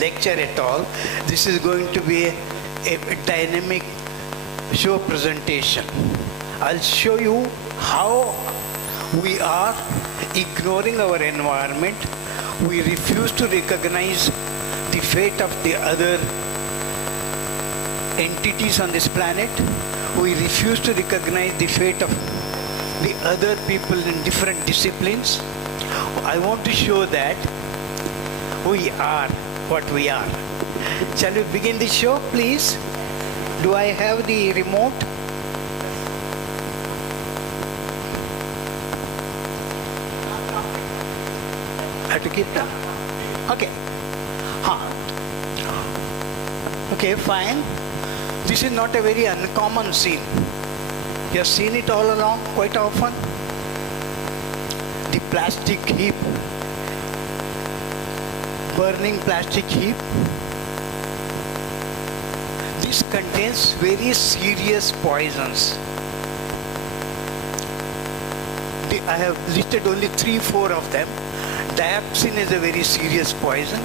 lecture at all. This is going to be a dynamic show presentation. I'll show you how we are ignoring our environment. We refuse to recognize the fate of the other entities on this planet. We refuse to recognize the fate of the other people in different disciplines. I want to show that we are what we are. Shall we begin the show, please? Do I have the remote? I have to keep them. Okay. Okay, fine. This is not a very uncommon scene. You have seen it all along quite often. The plastic heap, burning plastic heap. This contains very serious poisons. I have listed only 3-4 of them. Dioxin is a very serious poison.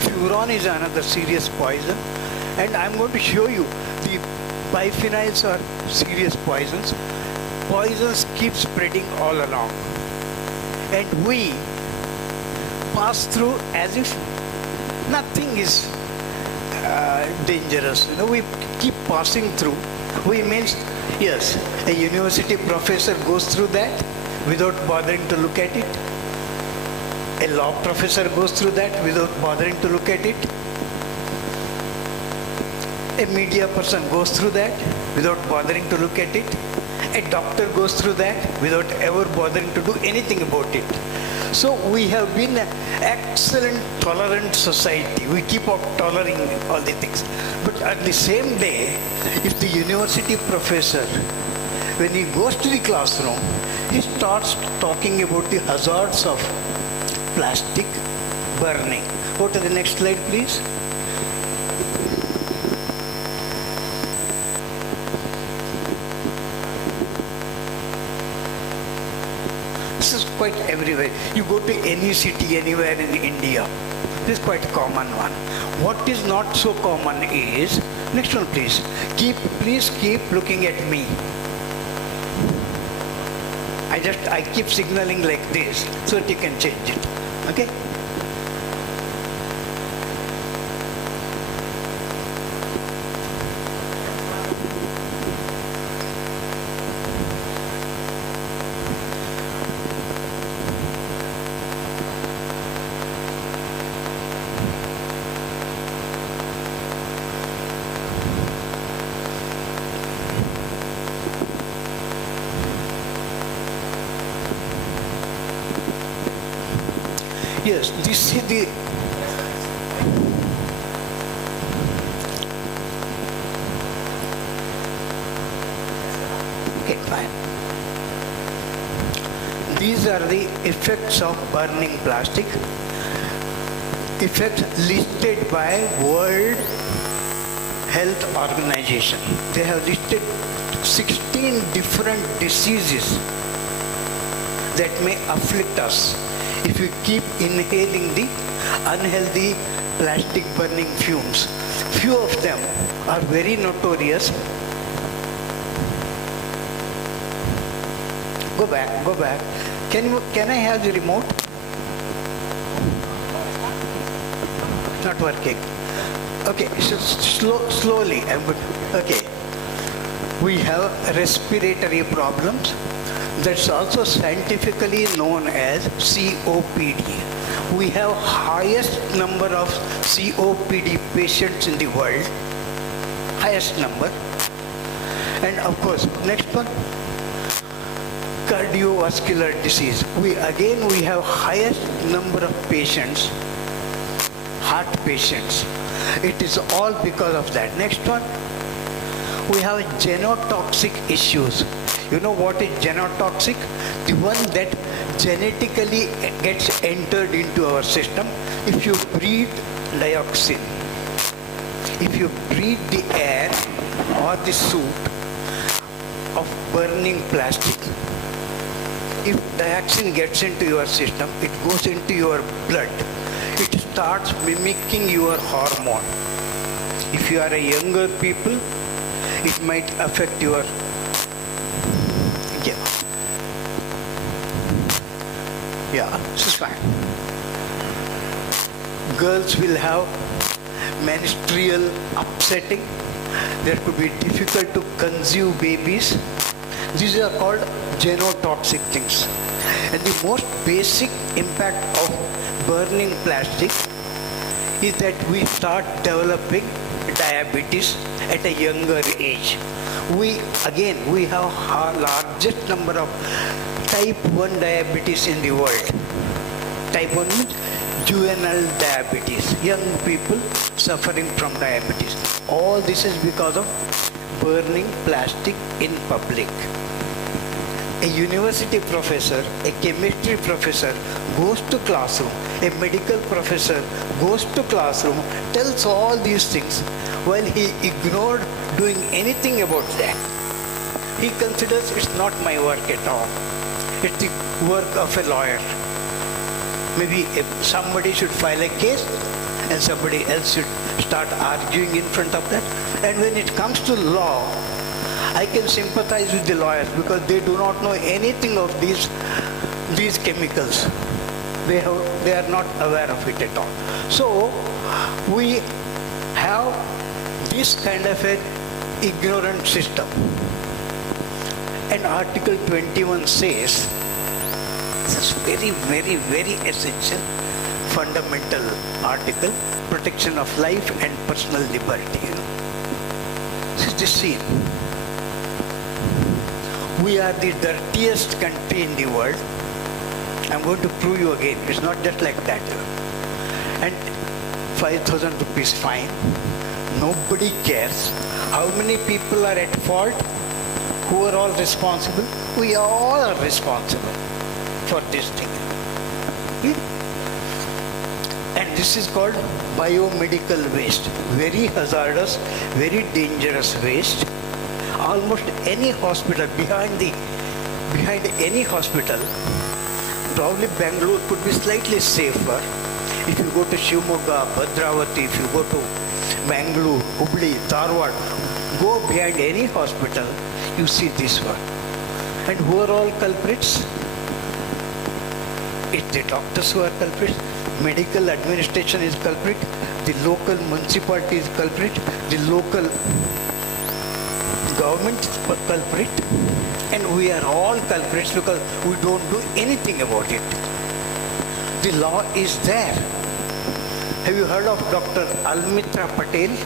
Furon is another serious poison. And I'm going to show you the biphenyls are serious poisons. Poisons keep spreading all along. And we pass through as if nothing is dangerous. We keep passing through. We means, yes, a university professor goes through that without bothering to look at it. A law professor goes through that without bothering to look at it. A media person goes through that without bothering to look at it. A doctor goes through that without ever bothering to do anything about it. So we have been an excellent, tolerant society. We keep on tolerating all the things. But at the same day, if the university professor, when he goes to the classroom, he starts talking about the hazards of plastic burning. Go to the next slide, please. This is quite everywhere. You go to any city anywhere in India. This is quite a common one. What is not so common is, next one please. Please keep looking at me. I keep signaling like this so that you can change it. Okay? Yes, this is the okay, fine. These are the effects of burning plastic. Effects listed by World Health Organization. They have listed 16 different diseases that may afflict us if we keep inhaling the unhealthy plastic burning fumes. Few of them are very notorious. Go back. Can I have the remote? Not working. Okay, so slowly. Okay. We have respiratory problems. That's also scientifically known as COPD. We have highest number of COPD patients in the world, highest number. And of course, next one, cardiovascular disease. We have highest number of patients, heart patients. It is all because of that. Next one, we have genotoxic issues. You know what is genotoxic? The one that genetically gets entered into our system. If you breathe dioxin, if you breathe the air or the soot of burning plastic, if dioxin gets into your system, it goes into your blood. it starts mimicking your hormone. If you are a younger people, it might affect your, yeah, this is fine. Girls will have menstrual upsetting. There could be difficult to conceive babies. These are called genotoxic things. And the most basic impact of burning plastic is that we start developing diabetes at a younger age. We have largest number of type 1 diabetes in the world. Type 1 means juvenile diabetes, young people suffering from diabetes. All this is because of burning plastic in public. A university professor, a chemistry professor goes to classroom, a medical professor goes to classroom, tells all these things while he ignored doing anything about that. He considers it's not my work at all. It's the work of a lawyer. Maybe if somebody should file a case and somebody else should start arguing in front of that. And when it comes to law, I can sympathize with the lawyers because they do not know anything of these chemicals. They are not aware of it at all. So we have this kind of an ignorant system. And Article 21 says, this is very, very, very essential, fundamental article, protection of life and personal liberty. This is the scene. We are the dirtiest country in the world. I'm going to prove you again. It's not just like that. And 5,000 rupees fine. Nobody cares. How many people are at fault? Who are all responsible? We all are responsible for this thing. And this is called biomedical waste. Very hazardous, very dangerous waste. Almost any hospital, behind any hospital, probably Bengaluru could be slightly safer. If you go to Shivamogga, Bhadravati, if you go to Bengaluru, Hubli, Dharwad, go behind any hospital, you see this one. And who are all culprits? It's the doctors who are culprits. Medical administration is culprit. The local municipality is culprit. The local government is culprit. And we are all culprits because we don't do anything about it. The law is there. Have you heard of Dr. Almitra Patel?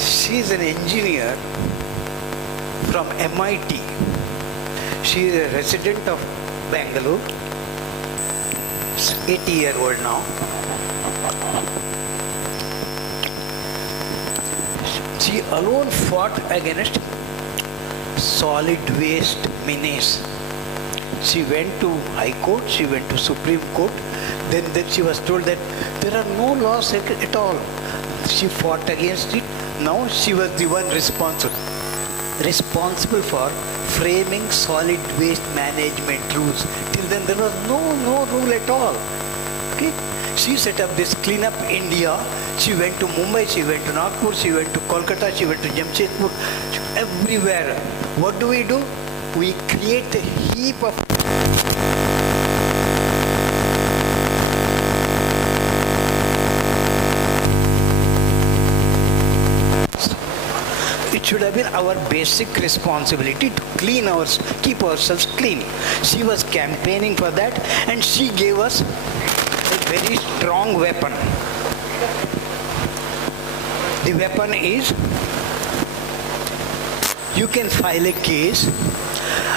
She's an engineer from MIT. She is a resident of Bengaluru. She's 80-year-old now. She alone fought against solid waste menace. She went to High Court, she went to Supreme Court, then she was told that there are no laws at all. She fought against it. Now she was the one responsible for framing solid waste management rules. Till then there was no rule at all. Okay? She set up this Clean Up India. She went to Mumbai, she went to Nagpur, she went to Kolkata, she went to Jamshedpur, everywhere. What do? We create a heap of it should have been our basic responsibility to keep ourselves clean. She was campaigning for that and she gave us a very strong weapon. The weapon is, you can file a case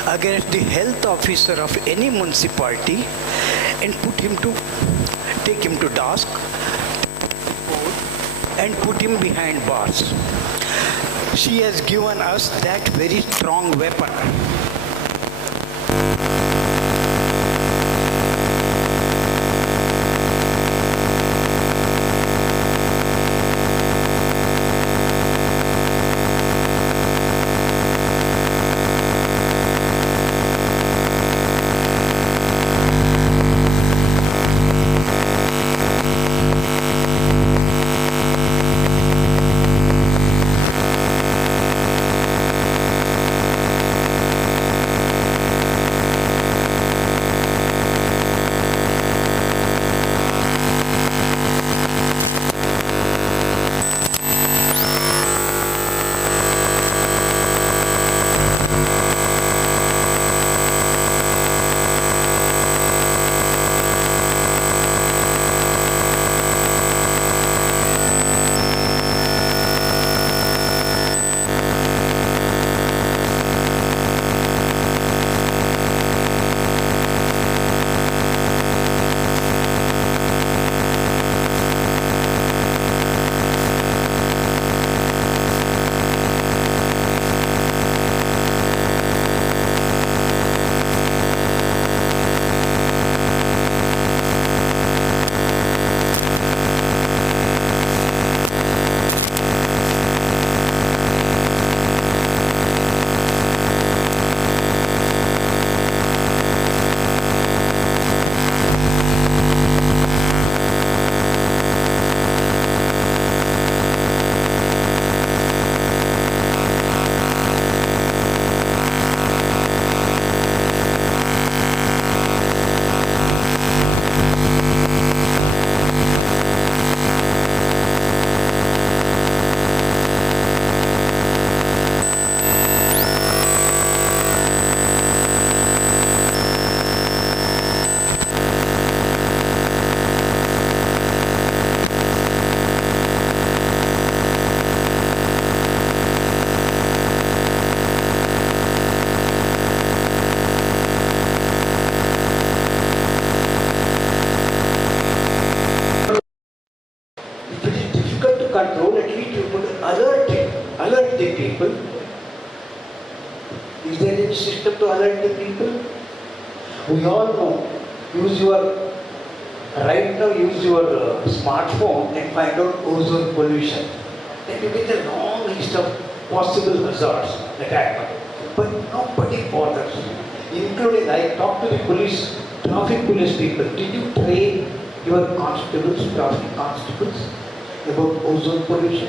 against the health officer of any municipality and take him to task and put him behind bars. She has given us that very strong weapon. system to alert the people? We all know. Right now use your smartphone and find out ozone pollution. Then you get a long list of possible hazards that happen. But nobody bothers. Including, I talked to the police, traffic police people. Did you train your constables, traffic constables, about ozone pollution?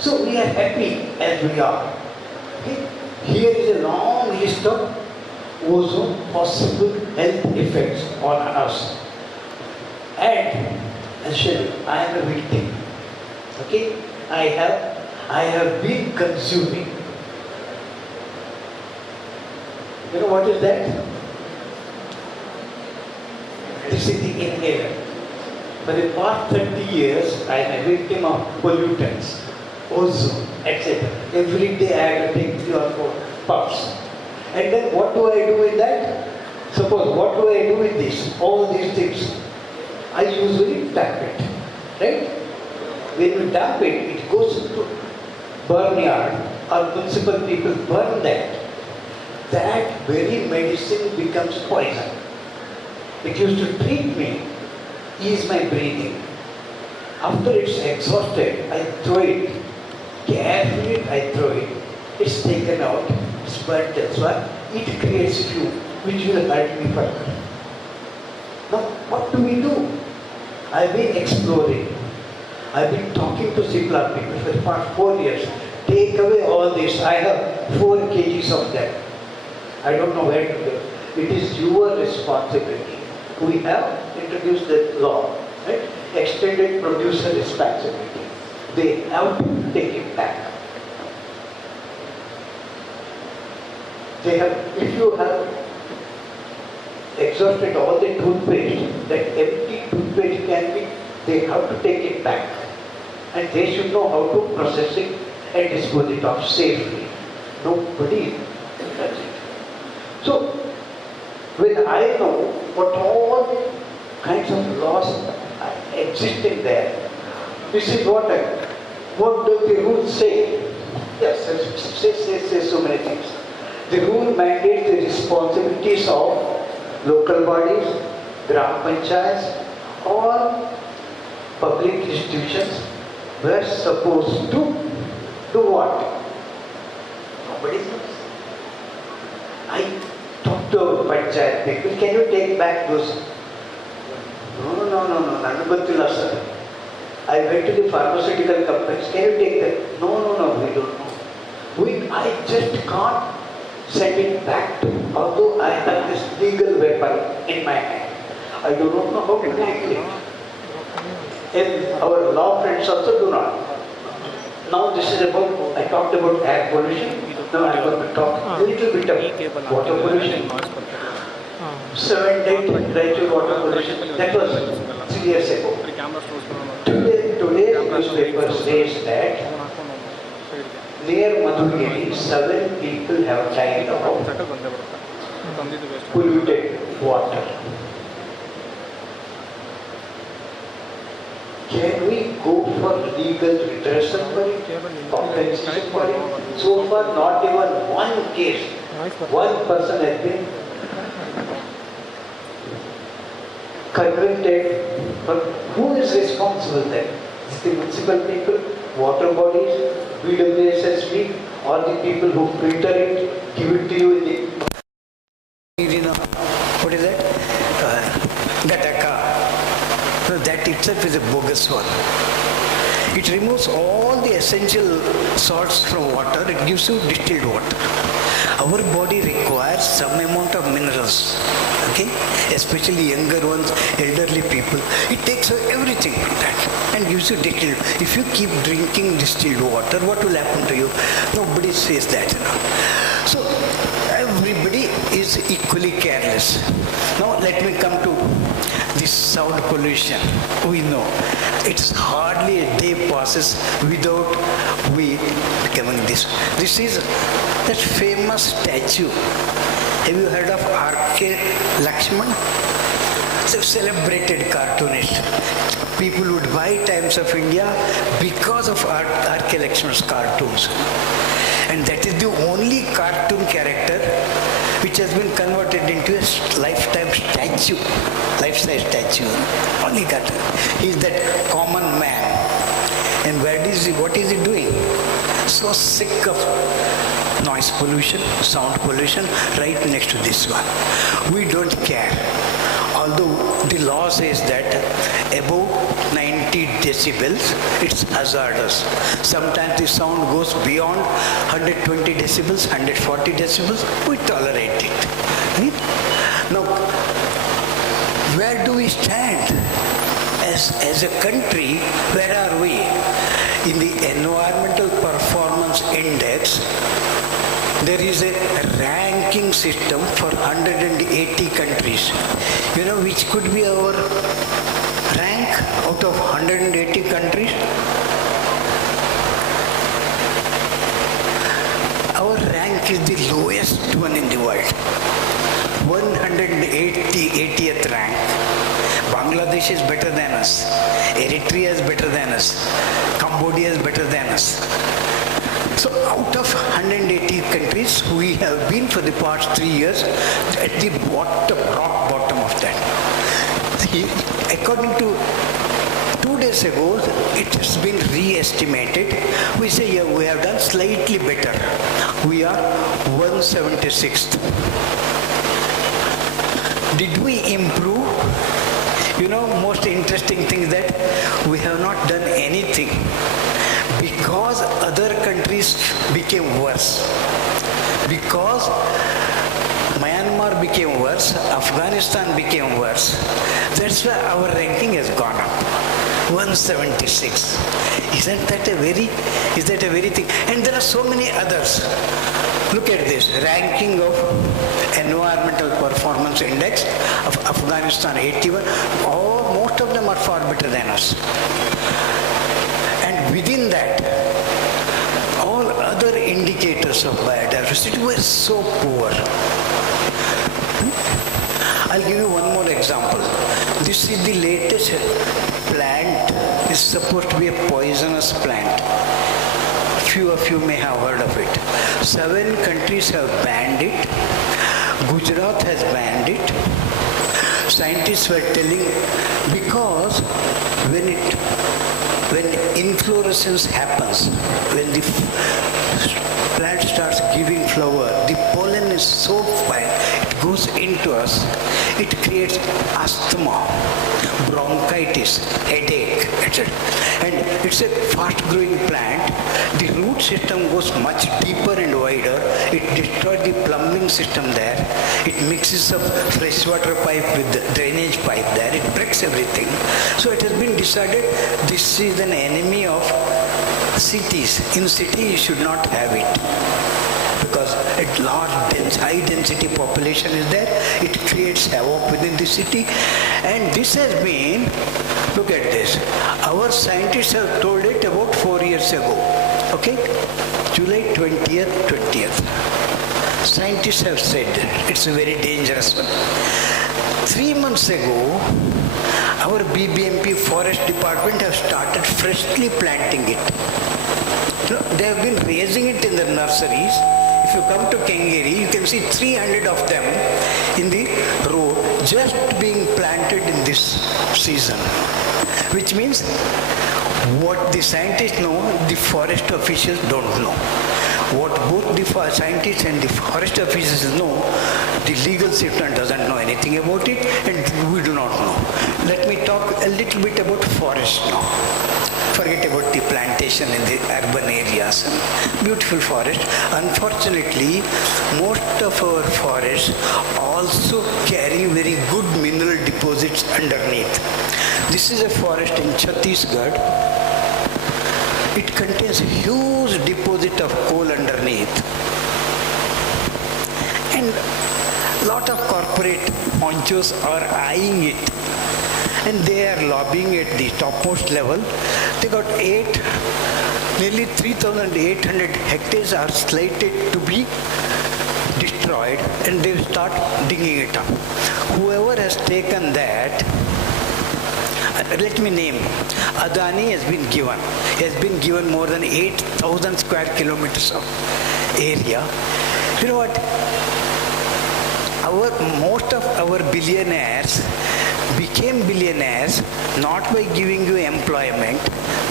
So we are happy as we are. Okay? Here is a long list of ozone possible health effects on us. And actually, I am a victim. Okay? I have been consuming. You know what is that? This is the inhaler. For the past 30 years, I am a victim of pollutants, ozone, etc. Every day I have to take 3 or 4 puffs. And then what do I do with that? Suppose, what do I do with this? All these things. I usually dump it. Right? When you dump it, it goes to barnyard or municipal people burn that. That very medicine becomes poison. It used to treat me, ease my breathing. After it's exhausted, I throw it. Carefully I throw it. It's taken out. It's burnt elsewhere. It creates fuel, which will hurt me further. Now, what do we do? I've been exploring. I've been talking to Sipla people for the past 4 years. Take away all this. I have 4 kgs of that. I don't know where to go. It is your responsibility. We have introduced the law, right? Extended producer responsibility. They have to take it back. They have, if you have exhausted all the toothpaste, that empty toothpaste can be, they have to take it back. And they should know how to process it and dispose it off safely. Nobody does it. So, when I know what all kinds of laws are existing there, this is what do the rules say? Yes, say so many things. The rule mandates the responsibilities of local bodies, gram panchayats, or public institutions were supposed to do what? Nobody knows. I talked to panchayat people, can you take back those? No, Nanu Battila sir. I went to the pharmaceutical companies, can you take that? No, we don't know. I just can't send it back to, although I have this legal weapon in my hand. I do not know how to handle it. And our law friends also do not. Now this is about, I talked about air pollution. Now I'm going to talk a little bit of water pollution. 7 days water pollution. That was 3 years ago. Today newspaper says that near Madhugiri, 7 people have died of polluted water. Can we go for legal redressal for it? Compensation for it? So far, not even one case, one person has been convicted. But who is responsible then? Is the municipal people, water bodies, BWSSB, or the people who filter it, give it to you in the... What is that? Gataka. So that itself is a bogus one. It removes all the essential salts from water, it gives you distilled water. Our body requires some amount of minerals, okay? Especially younger ones, elderly people. It takes away everything from that and gives you distilled. If you keep drinking distilled water, what will happen to you? Nobody says that. So everybody is equally careless. Now let me come to this sound pollution. We know it's hardly a day passes without we becoming this. This is that famous statue. Have you heard of R.K. Lakshman? It's a celebrated cartoonist. People would buy Times of India because of R.K. Lakshman's cartoons. And that is the only cartoon character which has been converted into a lifetime statue, life-size statue. Only cartoon. He is that common man. And what is he doing? So sick of noise pollution, sound pollution, right next to this one. We don't care. Although the law says that above 90 decibels, it's hazardous. Sometimes the sound goes beyond 120 decibels, 140 decibels, we tolerate it. Right? Now, where do we stand? As a country, where are we? In the Environmental Performance Index, there is a ranking system for 180 countries. You know which could be our rank out of 180 countries? Our rank is the lowest one in the world. 180th rank. Bangladesh is better than us. Eritrea is better than us. Cambodia is better than us. So out of 180 countries, we have been for the past 3 years at the bottom, rock bottom of that. According to 2 days ago, it has been re-estimated. We say, yeah, we have done slightly better. We are 176th. Did we improve? You know, most interesting thing is that we have not done anything because other countries became worse. Because Myanmar became worse, Afghanistan became worse. That's why our ranking has gone up. 176. Isn't that a very thing? And there are so many others. Look at this, ranking of Environmental Performance Index of Afghanistan 81. Most of them are far better than us. And within that, all other indicators of biodiversity were so poor. I'll give you one more example. This is the latest plant. It's supposed to be a poisonous plant. Few of you may have heard of it. 7 countries have banned it. Gujarat has banned it. Scientists were telling because when inflorescence happens, when the plant starts giving flower, the pollen is so fine, it goes into us, it creates asthma, bronchitis, headache, etc. And it's a fast-growing plant. The root system goes much deeper and wider. It destroys the plumbing system there. It mixes up freshwater pipe with the drainage pipe there. It breaks everything. So it has been decided this is an enemy of cities. In city you should not have it. Because a large, high density population is there, it creates havoc within the city. And this has been, look at this, our scientists have told it about 4 years ago. Okay? July 20th. Scientists have said it's a very dangerous one. 3 months ago, our BBMP Forest Department have started freshly planting it. They have been raising it in the nurseries. If you come to Kengeri, you can see 300 of them in the road just being planted in this season. Which means what the scientists know, the forest officials don't know. What both the scientists and the forest officials know, the legal system doesn't know anything about it, and we do not know. Let me talk a little bit about forest now. Forget about the plantation in the urban areas. Beautiful forest. Unfortunately, most of our forests also carry very good mineral deposits underneath. This is a forest in Chhattisgarh. It contains a huge deposit of coal underneath. And a lot of corporate honchos are eyeing it. And they are lobbying at the topmost level. They got nearly 3,800 hectares are slated to be destroyed, and they start digging it up. Whoever has taken that, Let me name. Adani has been given. He has been given more than 8,000 square kilometers of area. You know what? Most of our billionaires became billionaires not by giving you employment,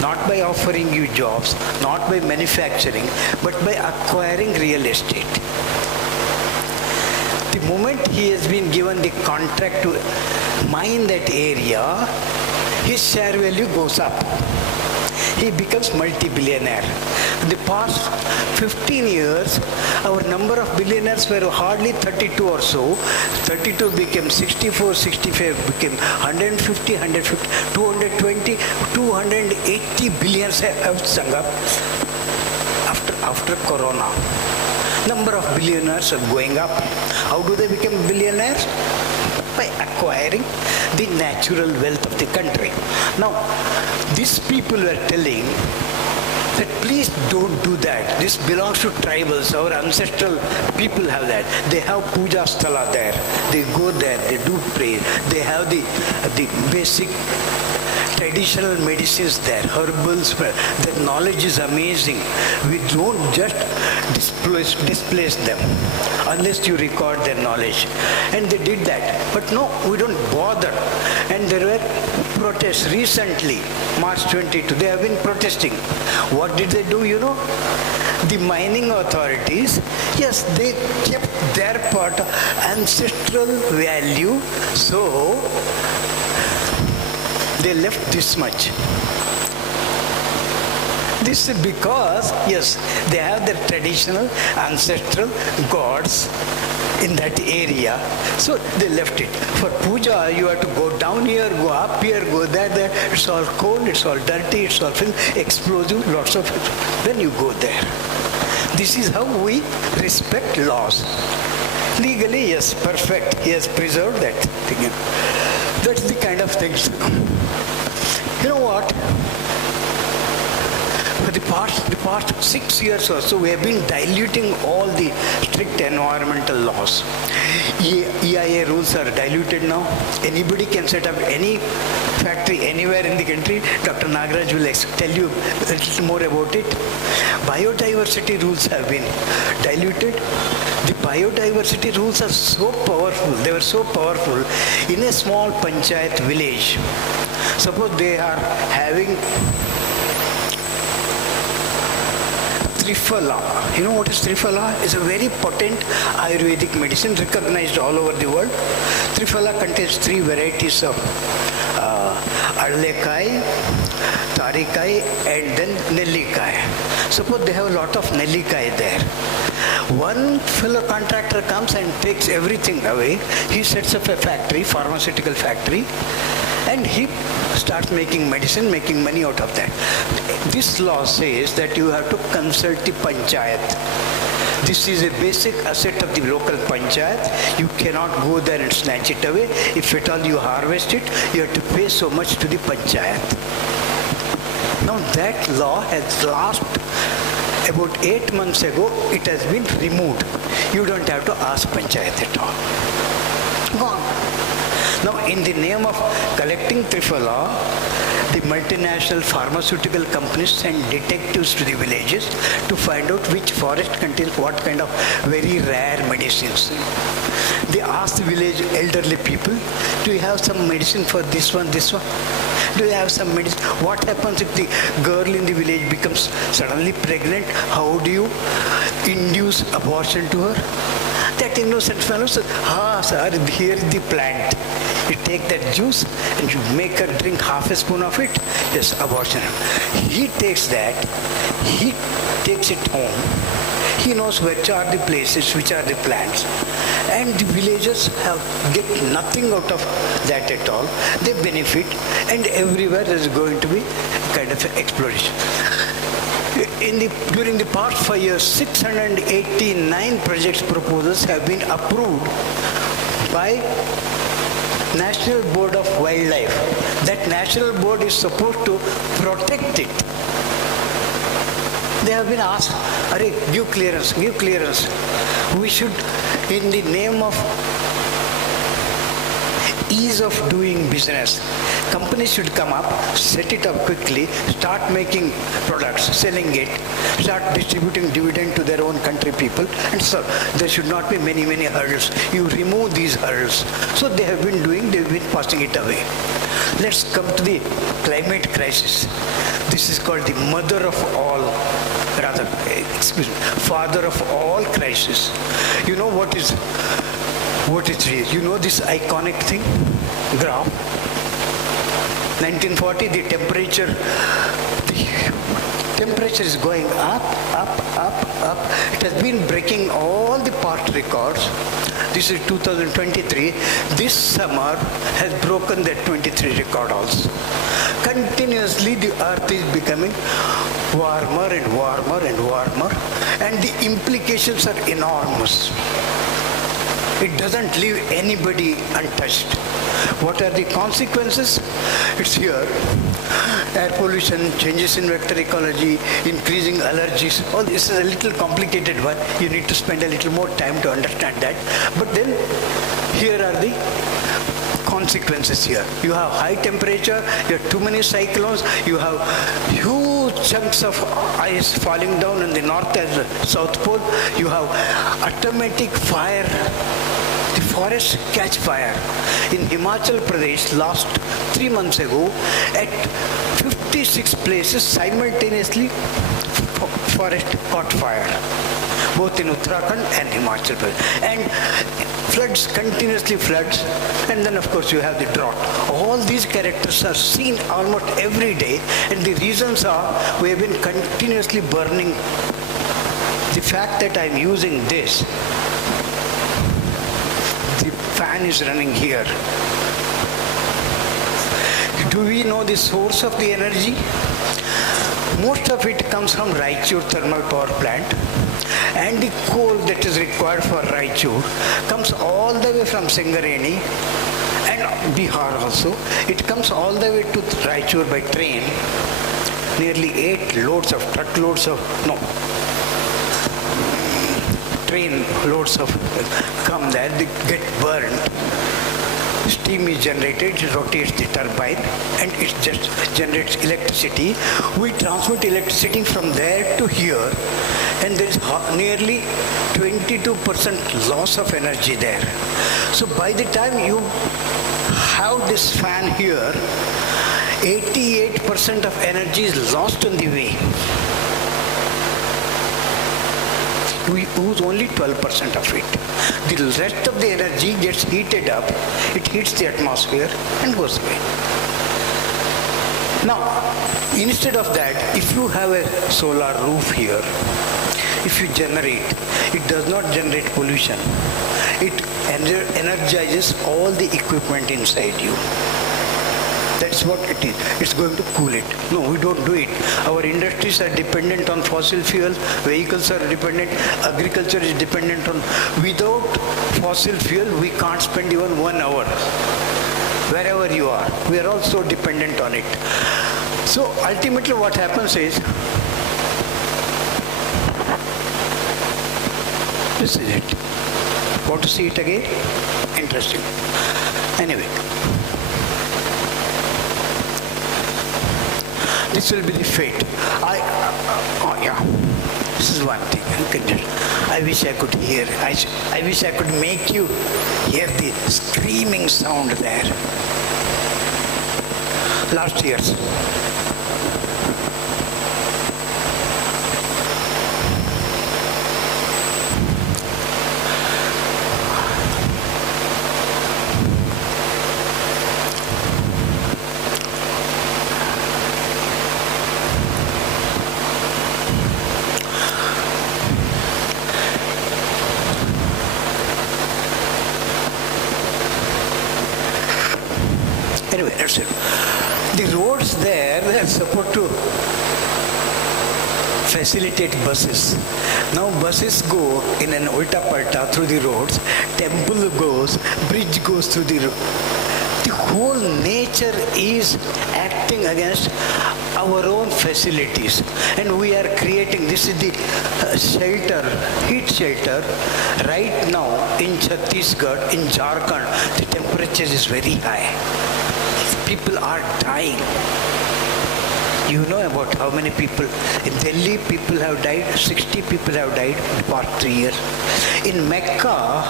not by offering you jobs, not by manufacturing, but by acquiring real estate. The moment he has been given the contract to mine that area, his share value goes up. He becomes multi-billionaire. In the past 15 years, our number of billionaires were hardly 32 or so. 32 became 64, 65 became 150, 150, 220, 280 billions have sung up after Corona. Number of billionaires are going up. How do they become billionaires? By acquiring the natural wealth of the country. Now, these people were telling that please don't do that. This belongs to tribals. Our ancestral people have that. They have puja sthala there. They go there. They do pray. They have the basic traditional medicines there, herbals. Their knowledge is amazing. We don't just displace them unless you record their knowledge. And they did that. But no, we don't bother. And there were protests recently, March 22. They have been protesting. What did they do, you know? The mining authorities, yes, they kept their part of ancestral value, so they left this much. This is because, yes, they have their traditional ancestral gods in that area. So they left it. For puja, you have to go down here, go up here, go there. It's all cold, it's all dirty, it's all explosive, lots of it. Then you go there. This is how we respect laws. Legally, yes, perfect. He has preserved that thing. That's the kind of things. You know what? For the past 6 years or so, we have been diluting all the strict environmental laws. EIA rules are diluted now. Anybody can set up any factory anywhere in the country. Dr. Nagaraj will tell you a little more about it. Biodiversity rules have been diluted. The biodiversity rules are so powerful. They were so powerful. In a small panchayat village, suppose they are having Triphala. You know what is Triphala? It's a very potent Ayurvedic medicine recognized all over the world. Triphala contains 3 varieties of Arlekai, Tarikai and then Nellikai. Suppose they have a lot of Nellikai there. One fellow contractor comes and takes everything away. He sets up a factory, pharmaceutical factory, and he starts making medicine, making money out of that. This law says that you have to consult the panchayat. This is a basic asset of the local panchayat. You cannot go there and snatch it away. If at all you harvest it, you have to pay so much to the panchayat. Now that law has last about 8 months ago, it has been removed. You don't have to ask panchayat at all. Gone. Now, in the name of collecting Triphala, the multinational pharmaceutical companies send detectives to the villages to find out which forest contains what kind of very rare medicines. They ask the village elderly people, do you have some medicine for this one, this one? Do you have some medicine? What happens if the girl in the village becomes suddenly pregnant? How do you induce abortion to her? That innocent fellow says, sir, here is the plant. You take that juice and you make her drink half a spoon of it. Yes, abortion. He takes that, he takes it home. He knows which are the places, which are the plants. And the villagers get nothing out of that at all. They benefit, and everywhere there is going to be kind of an exploration. During the past 5 years, 689 projects proposals have been approved by National Board of Wildlife. That National Board is supposed to protect it. They have been asked, give clearance, give clearance. We should, in the name of ease of doing business. Companies should come up, set it up quickly, start making products, selling it, start distributing dividend to their own country people, and so there should not be many hurdles. You remove these hurdles. So they have been doing, they've been passing it away. Let's come to the climate crisis. This is called the mother of all, rather, father of all crises. You know what is real? You know this iconic thing, graph. 1940, the temperature is going up. It has been breaking all the past records. This is 2023. This summer has broken that 23 record also. Continuously, the earth is becoming warmer and warmer and warmer, and the implications are enormous. It doesn't leave anybody untouched. What are the consequences? It's here. Air pollution, changes in vector ecology, increasing allergies. All this is a little complicated one. You need to spend a little more time to understand that. But then, here are the consequences here. You have high temperature, you have too many cyclones, you have huge chunks of ice falling down in the north and the south pole, you have automatic fire. The forests catch fire. In Himachal Pradesh, last 3 months ago, at 56 places simultaneously, forest caught fire, both in Uttarakhand and Himachal Pradesh. And floods, continuously floods, and then of course you have the drought. All these characters are seen almost every day, and the reasons are we have been continuously burning. The fact that I am using this, the fan is running here. Do we know the source of the energy? Most of it comes from Raichur thermal power plant, and the coal that is required for Raichur comes all the way from Singareni and Bihar also. It comes all the way to Raichur by train. Nearly 8 loads of train loads of come there, they get burned. Steam is generated, it rotates the turbine, and it just generates electricity. We transmit electricity from there to here, and there is nearly 22% loss of energy there. So by the time you have this fan here, 88% of energy is lost on the way. We use only 12% of it. The rest of the energy gets heated up, it heats the atmosphere and goes away. Now, instead of that, if you have a solar roof here, if you generate, it does not generate pollution. It energizes all the equipment inside you. That's what it is. It's going to cool it. No, we don't do it. Our industries are dependent on fossil fuels, vehicles are dependent, agriculture is dependent on. Without fossil fuel, we can't spend even 1 hour. Wherever you are, we are also dependent on it. So ultimately what happens is, this is it. Want to see it again? Interesting. Anyway. This will be the fate. This is one thing. I wish I could hear. I wish I could make you hear the screaming sound there. Last year's. Anyway, that's it. The roads there, they are supposed to facilitate buses. Now buses go in an ulta palta through the roads, temple goes, bridge goes through the road. The whole nature is acting against our own facilities, and we are creating. This is the shelter, heat shelter. Right now in Chhattisgarh, in Jharkhand, the temperature is very high. People are dying. You know about how many people in Delhi people have died? 60 people have died in the past 3 years. In Mecca,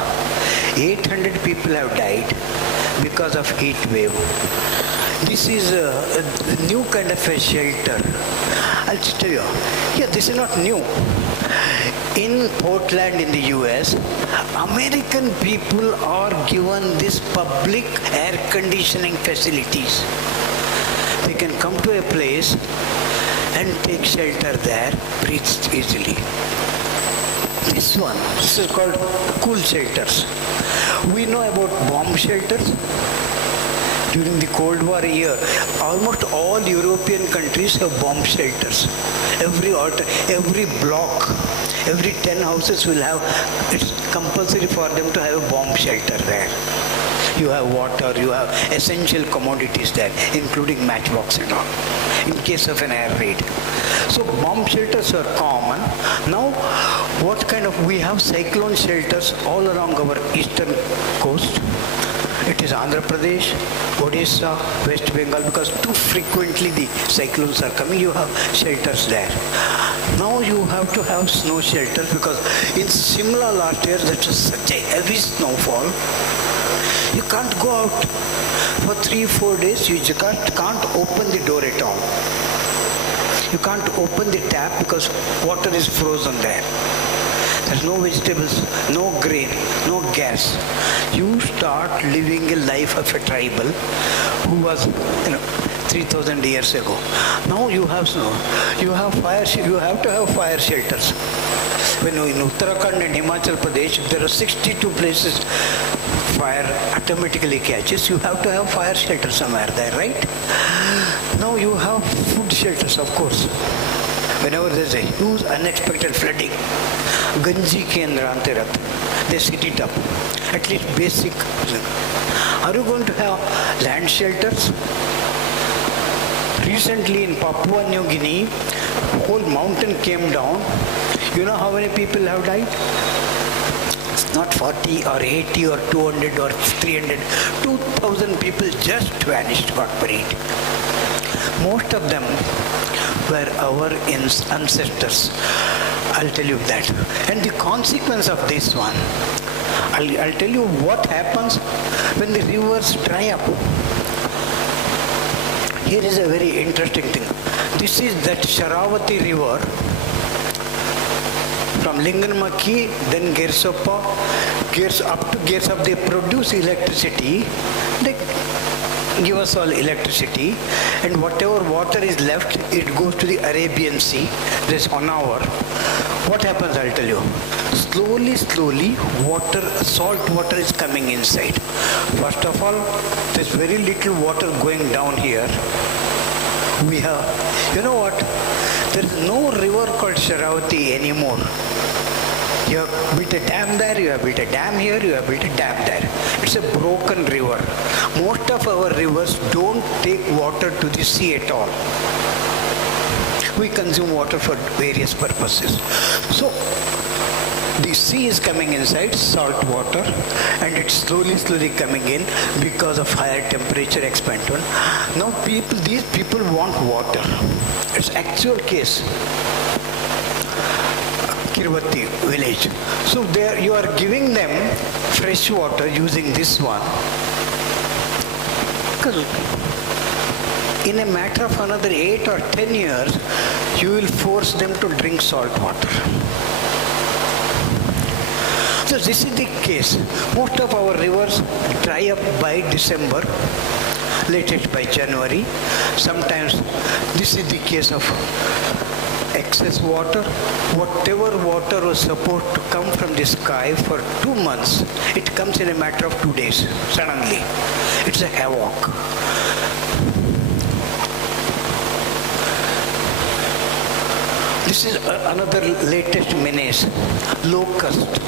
800 people have died because of heat wave. This is a new kind of a shelter. I'll just tell you. Yeah, this is not new. In Portland in the US, American people are given this public air conditioning facilities. They can come to a place and take shelter there, breathe easily. This is called cool shelters. We know about bomb shelters. During the Cold War year, almost all European countries have bomb shelters. Every block, every 10 houses will have, it's compulsory for them to have a bomb shelter there. You have water, you have essential commodities there, including matchbox and all, in case of an air raid. So bomb shelters are common. Now, we have cyclone shelters all along our eastern coast. It is Andhra Pradesh, Odisha, West Bengal, because too frequently the cyclones are coming, you have shelters there. Now you have to have snow shelters, because in Simla last year, there was such a heavy snowfall. You can't go out for 3-4 days. You just can't open the door at all. You can't open the tap because water is frozen there. There's no vegetables, no grain, no gas. You start living a life of a tribal who was, 3,000 years ago. Now you have snow. You have fire. You have to have fire shelters. When in Uttarakhand and Himachal Pradesh, there are 62 places fire automatically catches, you have to have fire shelter somewhere there, right? Now you have food shelters, of course. Whenever there's a huge unexpected flooding, Ganji Kendra Antirat, they set it up. At least basic. Are you going to have land shelters? Recently in Papua New Guinea, whole mountain came down. You know how many people have died? Not 40 or 80 or 200 or 300. 2,000 people just vanished, got buried. Most of them were our ancestors. I'll tell you that. And the consequence of this one, I'll tell you what happens when the rivers dry up. Here is a very interesting thing. This is that Sharavati river from Linganmakki, then Gersoppa, Gersop, they produce electricity. They give us all electricity, and whatever water is left, it goes to the Arabian Sea. There's 1 hour. What happens, I'll tell you. Slowly, salt water is coming inside. First of all, there's very little water going down here. We have, you know what? There is no river called Sharavati anymore. You have built a dam there, you have built a dam here, you have built a dam there. It's a broken river. Most of our rivers don't take water to the sea at all. We consume water for various purposes. So, the sea is coming inside, salt water, and it's slowly coming in because of higher temperature expansion. Now these people want water. It's actual case. Kirvati village. So there you are giving them fresh water using this one. Because in a matter of another 8 or 10 years, you will force them to drink salt water. So this is the case. Most of our rivers dry up by December, latest by January. Sometimes this is the case of excess water. Whatever water was supposed to come from the sky for 2 months, it comes in a matter of 2 days, suddenly. It's a havoc. This is another latest menace, locust.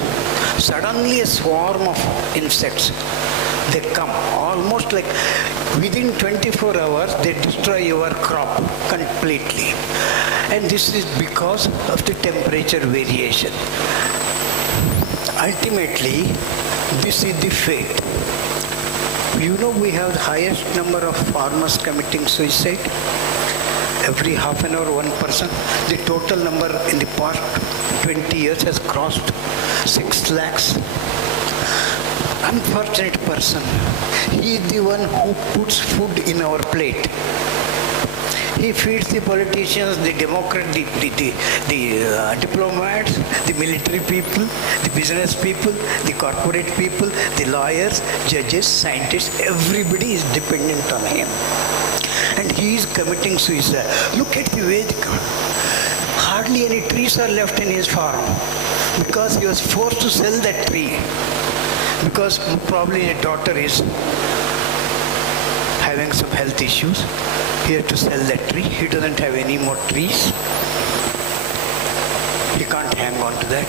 Suddenly a swarm of insects, they come almost almost like within 24 hours they destroy your crop completely. And this is because of the temperature variation. Ultimately, this is the fate. You know, we have the highest number of farmers committing suicide. Every half an hour, one person. The total number in the past 20 years has crossed 6 lakhs. Unfortunate person. He is the one who puts food in our plate. He feeds the politicians, the Democrats, the diplomats, the military people, the business people, the corporate people, the lawyers, judges, scientists. Everybody is dependent on him. And he is committing suicide. Look at the way hardly any trees are left in his farm because he was forced to sell that tree. Because probably his daughter is having some health issues. He had to sell that tree. He doesn't have any more trees. He can't hang on to that.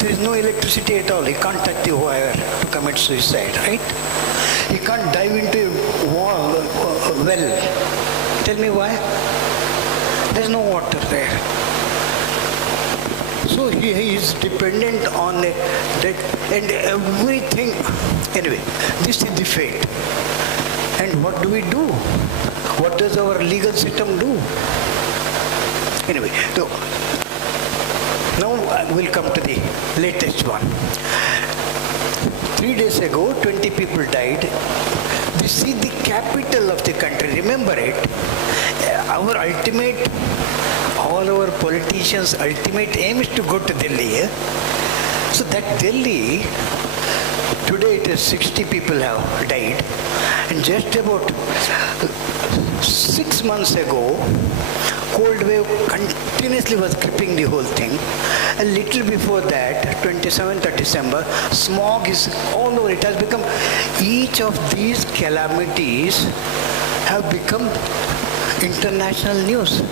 There is no electricity at all. He can't touch the wire to commit suicide, right? He can't dive into a well. Tell me why? There's no water there. So he is dependent on that and everything. Anyway, this is the fate. And what do we do? What does our legal system do? Anyway, so now we'll come to the latest one. 3 days ago, 20 people died. This is the capital of the country. Remember it. Our ultimate, all our politicians' ultimate aim is to go to Delhi. So that Delhi, today it is 60 people have died. And just about 6 months ago, cold wave continuously was gripping the whole thing. A little before that, 27th of December, smog is all over. It has become, each of these calamities have become international news.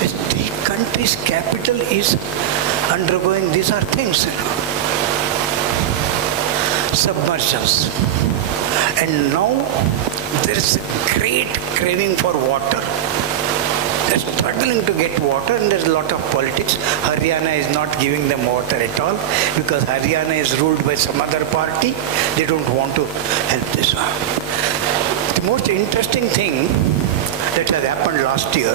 The country's capital is undergoing, these are things, submersions. And now there is a great craving for water. They're struggling to get water, and there's a lot of politics. Haryana is not giving them water at all because Haryana is ruled by some other party. They don't want to help this one. The most interesting thing that has happened last year,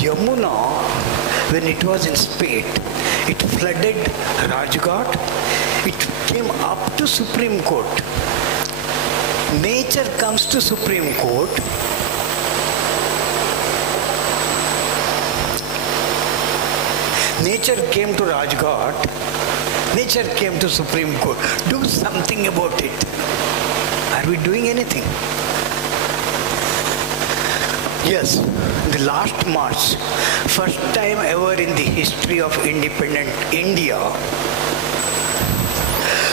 Yamuna, when it was in spate, it flooded Rajghat. It came up to Supreme Court. Nature comes to Supreme Court. Nature came to Rajghat. Nature came to Supreme Court. Do something about it. Are we doing anything? Yes, the last March, first time ever in the history of independent India,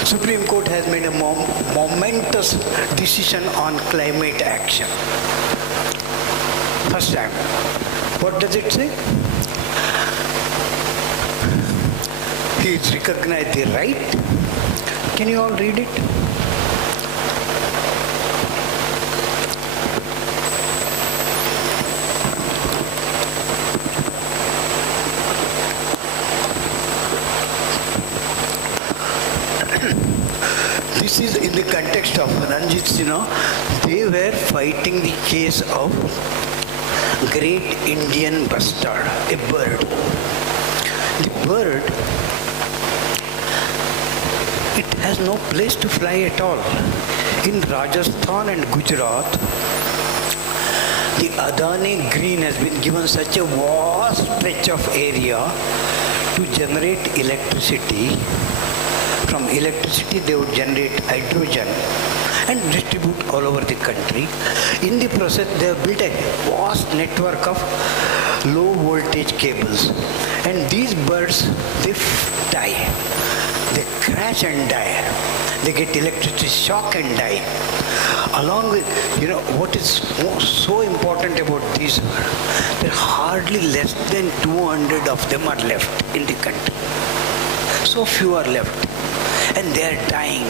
Supreme Court has made a momentous decision on climate action. First time. What does it say? He's recognized the right. Can you all read it? This is in the context of Ranjit Sinha. They were fighting the case of great Indian bustard, a bird. The bird, it has no place to fly at all. In Rajasthan and Gujarat, the Adani Green has been given such a vast stretch of area to generate electricity. From electricity, they would generate hydrogen and distribute all over the country. In the process, they have built a vast network of low voltage cables. And these birds, they die. They crash and die. They get electricity shock and die. Along with, what is so important about these birds, there are hardly less than 200 of them are left in the country. So few are left, and they are dying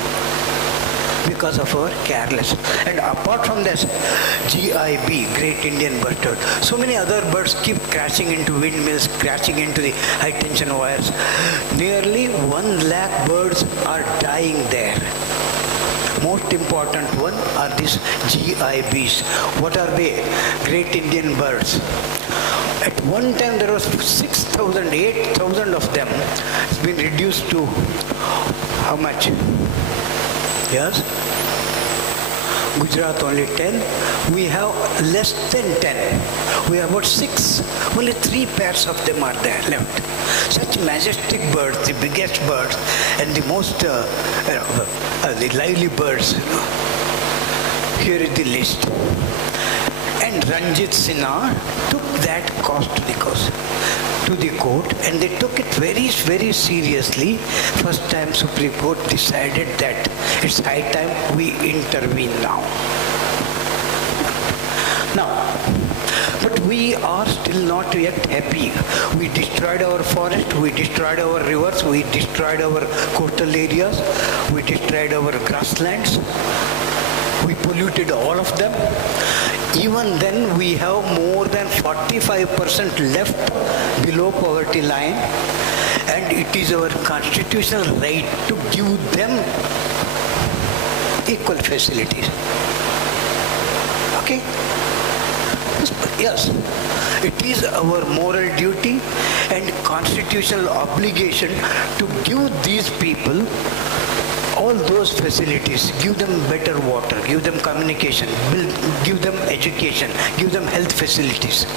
because of our carelessness. And apart from this, GIB, Great Indian Bustard, so many other birds keep crashing into windmills, crashing into the high tension wires. Nearly 1 lakh birds are dying there. Most important one are these GIBs. What are they? Great Indian birds. At one time there was 6,000, 8,000 of them. It's been reduced to how much? Yes? Gujarat only 10. We have less than 10. We have about 6. Only 3 pairs of them are there left. Such majestic birds, the biggest birds, and the most the lively birds. Here is the list. And Ranjit Sinha took that cause to the court, and they took it very, very seriously. First time Supreme Court decided that it's high time we intervene now. But we are still not yet happy. We destroyed our forest, we destroyed our rivers, we destroyed our coastal areas, we destroyed our grasslands, we polluted all of them. Even then, we have more than 45% left below poverty line, and it is our constitutional right to give them equal facilities. Okay? Yes, it is our moral duty and constitutional obligation to give these people all those facilities, give them better water, give them communication, give them education, give them health facilities.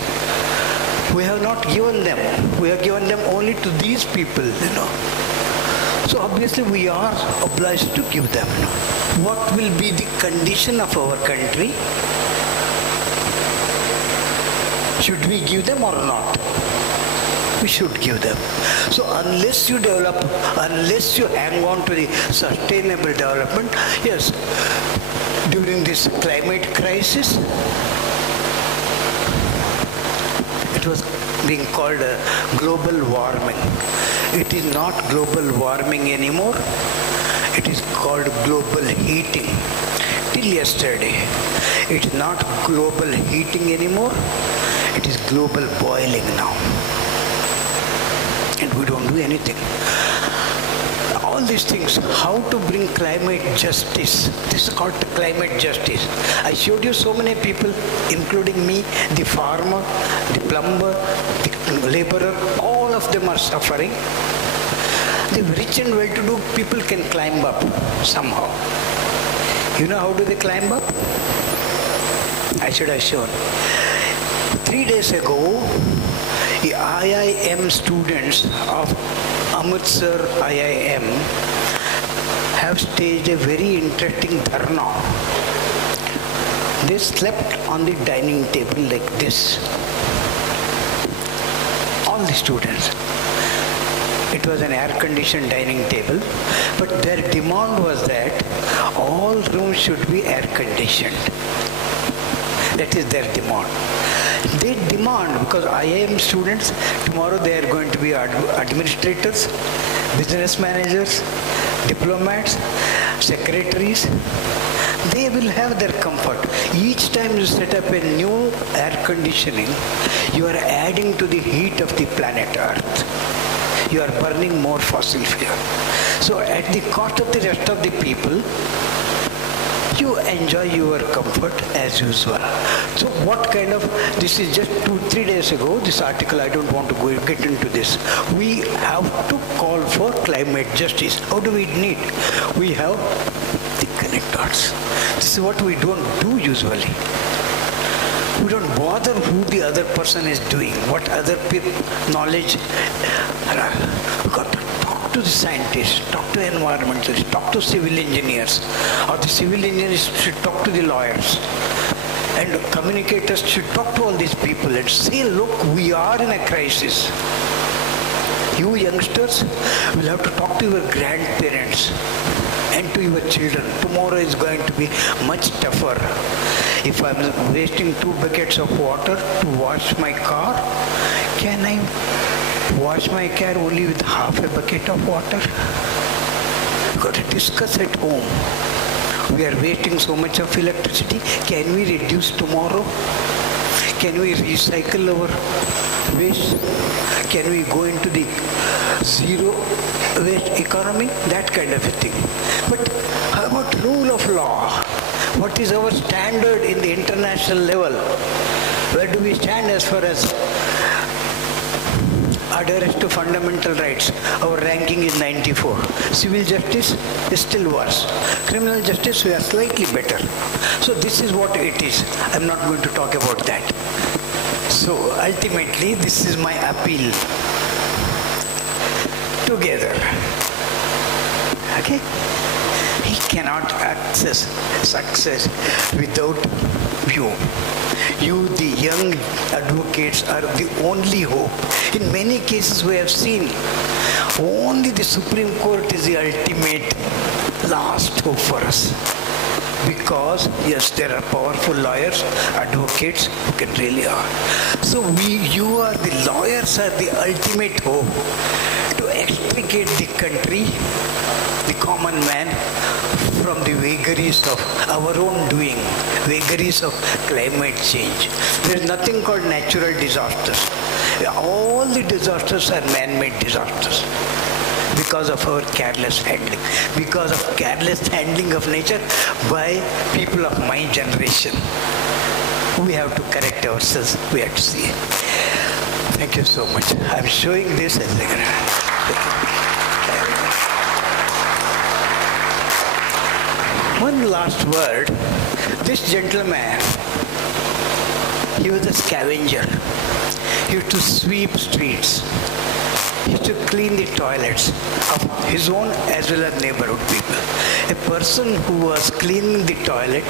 We have not given them. We have given them only to these people, So obviously we are obliged to give them. What will be the condition of our country? Should we give them or not? We should give them. So unless you develop, unless you hang on to the sustainable development, yes, during this climate crisis, it was being called global warming. It is not global warming anymore. It is called global heating. Till yesterday, it is not global heating anymore. It is global boiling now. And we don't do anything. All these things, how to bring climate justice. This is called climate justice. I showed you so many people, including me, the farmer, the plumber, the laborer, all of them are suffering. The rich and well-to-do people can climb up somehow. You know how do they climb up? I should have shown. 3 days ago, the IIM students of Amritsar IIM have staged a very interesting dharna. They slept on the dining table like this. All the students. It was an air-conditioned dining table, but their demand was that all rooms should be air-conditioned. That is their demand. They demand, because IIM students, tomorrow they are going to be administrators, business managers, diplomats, secretaries. They will have their comfort. Each time you set up a new air conditioning, you are adding to the heat of the planet Earth. You are burning more fossil fuel. So at the cost of the rest of the people, you enjoy your comfort as usual. So what kind of, this is just 2-3 days ago, this article, I don't want to get into this. We have to call for climate justice. How do we need? We have the connectors. This is what we don't do usually. We don't bother who the other person is doing, what other knowledge. We got to talk to the scientists, talk to environmentalists, talk to civil engineers, or the civil engineers should talk to the lawyers. And communicators should talk to all these people and say, look, we are in a crisis. You youngsters will have to talk to your grandparents and to your children. Tomorrow is going to be much tougher. If I'm wasting 2 buckets of water to wash my car, can I wash my car only with half a bucket of water. We've got to discuss at home. We are wasting so much of electricity. Can we reduce tomorrow? Can we recycle our waste? Can we go into the zero waste economy? That kind of a thing. But how about rule of law? What is our standard in the international level? Where do we stand as far as adherence to fundamental rights? Our ranking is 94. Civil justice is still worse. Criminal justice, we are slightly better. So this is what it is. I'm not going to talk about that. So ultimately, this is my appeal. Together. Okay? He cannot access success without you. You, the young advocates, are the only hope. In many cases we have seen, only the Supreme Court is the ultimate last hope for us. Because, yes, there are powerful lawyers, advocates who can really are. So the lawyers are the ultimate hope to extricate the country, the common man, from the vagaries of our own doing, vagaries of climate change. There is nothing called natural disasters. All the disasters are man-made disasters because of our careless handling, because of careless handling of nature by people of my generation. We have to correct ourselves. We have to see. Thank you so much. I'm showing this as a one last word. This gentleman, he was a scavenger. He used to sweep streets. He used to clean the toilets of his own as well as neighborhood people. A person who was cleaning the toilet,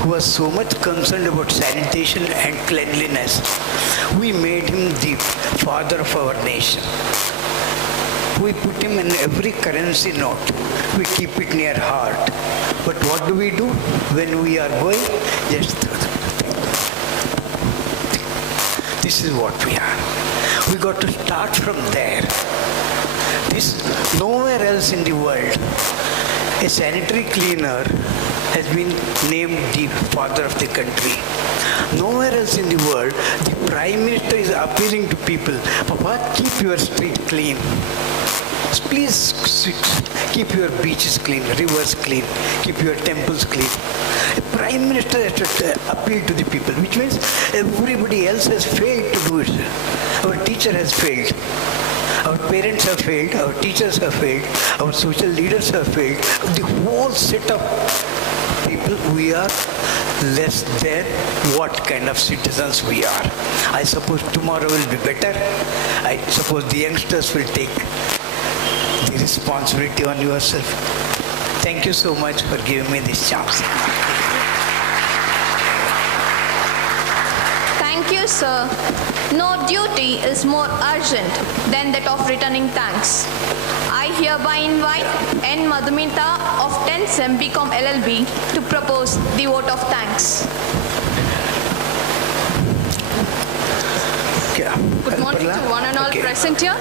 who was so much concerned about sanitation and cleanliness, we made him the father of our nation. We put him in every currency note. We keep it near heart. But what do we do when we are going? Just throw them. This is what we are. We got to start from there. Nowhere else in the world, a sanitary cleaner has been named the father of the country. Nowhere else in the world, the Prime Minister is appealing to people, Papa, keep your street clean. Please keep your beaches clean, rivers clean, keep your temples clean. A Prime Minister has to appeal to the people, which means everybody else has failed to do it. Our teacher has failed. Our parents have failed, our teachers have failed, our social leaders have failed. The whole set of people, we are less than what kind of citizens we are. I suppose tomorrow will be better. I suppose the youngsters will take the responsibility on yourself. Thank you so much for giving me this chance. Thank you, sir. No duty is more urgent than that of returning thanks. I hereby invite N. Madhumita of 10th SEM BCom LLB to propose the vote of thanks. Good morning to one and all present here.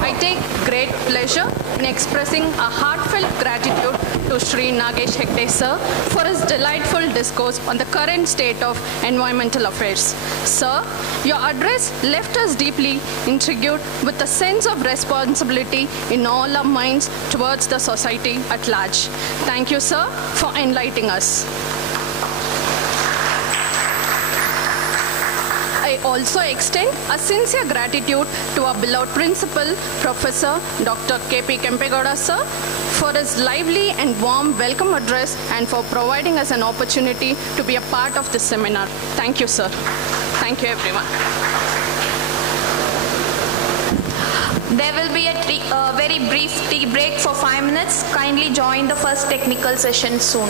I take great pleasure in expressing a heartfelt gratitude to Sri Nagesh Hegde sir for his delightful discourse on the current state of environmental affairs. Sir, your address left us deeply intrigued with a sense of responsibility in all our minds towards the society at large. Thank you, sir, for enlightening us. I also extend a sincere gratitude to our beloved principal, Professor Dr. K.P. Kempegowda sir, for his lively and warm welcome address and for providing us an opportunity to be a part of this seminar. Thank you, sir. Thank you, everyone. There will be a very brief tea break for 5 minutes. Kindly join the first technical session soon.